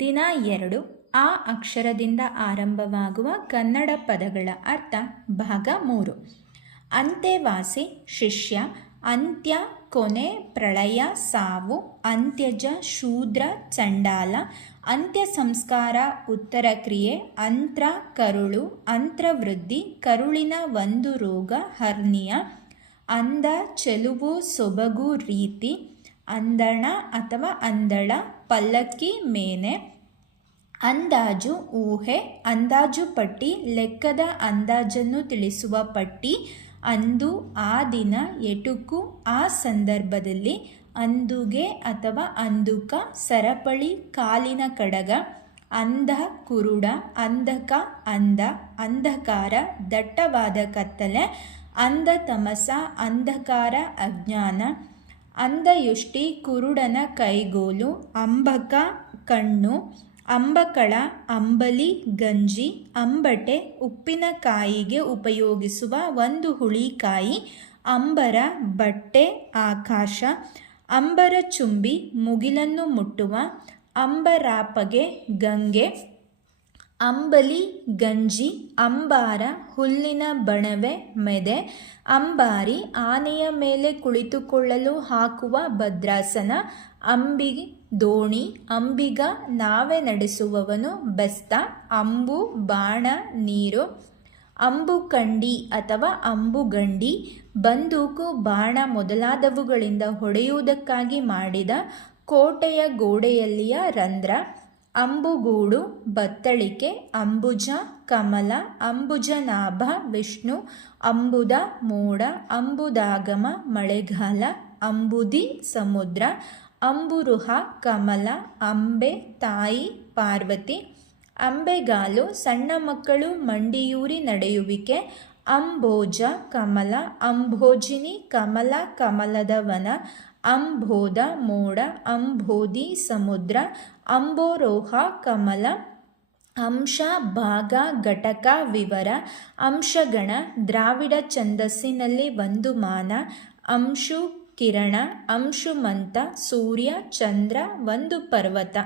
ದಿನ ಎರಡು, ಆ ಅಕ್ಷರದಿಂದ ಆರಂಭವಾಗುವ ಕನ್ನಡ ಪದಗಳ ಅರ್ಥ ಭಾಗ ಮೂರು. ಅಂತೆವಾಸಿ ಶಿಷ್ಯ, ಅಂತ್ಯ, ಕೊನೆ, ಪ್ರಳಯ, ಸಾವು, ಅಂತ್ಯಜ, ಶೂದ್ರ, ಚಂಡಾಲ, ಅಂತ್ಯ ಸಂಸ್ಕಾರ, ಉತ್ತರ ಕ್ರಿಯೆ, ಅಂತ್ರ, ಕರುಳು ಅಂತ್ರವೃದ್ಧಿ ಕರುಳಿನ ಒಂದು ರೋಗ, ಹರ್ನಿಯ ಅಂದ ಚೆಲುವು, ಸೊಬಗು, ರೀತಿ ಅಂದಣ ಅಥವಾ ಅಂದಳ, ಪಲ್ಲಕ್ಕಿ, ಮೇನೆ, ಅಂದಾಜು, ಊಹೆ, ಅಂದಾಜು ಪಟ್ಟಿ, ಲೆಕ್ಕದ ಅಂದಾಜನ್ನು ತಿಳಿಸುವ ಪಟ್ಟಿ, ಅಂದು, ಆ ದಿನ, ಎಟುಕು, ಆ ಸಂದರ್ಭದಲ್ಲಿ, ಅಂದುಗೆ ಅಥವಾ ಅಂದುಕ, ಸರಪಳಿ, ಕಾಲಿನ ಕಡಗ, ಅಂಧ, ಕುರುಡ, ಅಂಧಕ ಅಂದ ಅಂಧಕಾರ, ದಟ್ಟವಾದ ಕತ್ತಲೆ, ಅಂಧ ತಮಸ, ಅಂಧಕಾರ, ಅಜ್ಞಾನ ಅಂಧಯುಷ್ಟಿ ಕುರುಡನ ಕೈಗೋಲು, ಅಂಬಕ ಕಣ್ಣು, ಅಂಬಕಳ ಅಂಬಲಿ ಗಂಜಿ, ಅಂಬಟೆ ಉಪ್ಪಿನಕಾಯಿಗೆ ಉಪಯೋಗಿಸುವ ಒಂದು ಹುಳಿಕಾಯಿ ಅಂಬರ ಬಟ್ಟೆ ಆಕಾಶ, ಅಂಬರ ಚುಂಬಿ ಮುಗಿಲನ್ನು ಮುಟ್ಟುವ, ಅಂಬರಾಪಗೆ ಗಂಗೆ ಅಂಬಲಿ, ಗಂಜಿ, ಅಂಬಾರ, ಹುಲ್ಲಿನ ಬಣವೆ, ಮೆದೆ, ಅಂಬಾರಿ, ಆನೆಯ ಮೇಲೆ ಕುಳಿತುಕೊಳ್ಳಲು ಹಾಕುವ ಭದ್ರಾಸನ, ಅಂಬಿ, ದೋಣಿ, ಅಂಬಿಗ, ನಾವೆ ನಡೆಸುವವನು ಬೆಸ್ತ, ಅಂಬು, ಬಾಣ, ನೀರು ಅಂಬುಕಂಡಿ ಅಥವಾ ಅಂಬುಗಂಡಿ ಬಂದೂಕು, ಬಾಣ ಮೊದಲಾದವುಗಳಿಂದ ಹೊಡೆಯುವುದಕ್ಕಾಗಿ ಮಾಡಿದ ಕೋಟೆಯ ಗೋಡೆಯಲ್ಲಿಯ ರಂಧ್ರ ಅಂಬುಗೂಡು, ಬತ್ತಳಿಕೆ, ಅಂಬುಜ, ಕಮಲ, ಅಂಬುಜನಾಭ, ವಿಷ್ಣು, ಅಂಬುದ, ಮೋಡ, ಅಂಬುದಾಗಮ, ಮಳೆಗಾಲ, ಅಂಬುದಿ, ಸಮುದ್ರ, ಅಂಬುರುಹ, ಕಮಲ, ಅಂಬೆ, ತಾಯಿ, ಪಾರ್ವತಿ, ಅಂಬೆಗಾಲು, ಸಣ್ಣ ಮಕ್ಕಳು, ಮಂಡಿಯೂರಿ ನಡೆಯುವಿಕೆ, ಅಂಬೋಜ, ಕಮಲ ಅಂಬೋಜಿನಿ ಕಮಲ, ಕಮಲದ ವನ ಅಂಬೋಧ ಮೋಡ ಅಂಬೋಧಿ ಸಮುದ್ರ, ಅಂಬೋರೋಹ ಕಮಲ, ಅಂಶ, ಭಾಗ, ಘಟಕ, ವಿವರ, ಅಂಶಗಣ, ದ್ರಾವಿಡ ಛಂದಸ್ಸಿನಲ್ಲಿ ಒಂದು ಮಾನ ಅಂಶು ಕಿರಣ, ಅಂಶುಮಂತ, ಸೂರ್ಯ, ಚಂದ್ರ, ಒಂದು ಪರ್ವತ.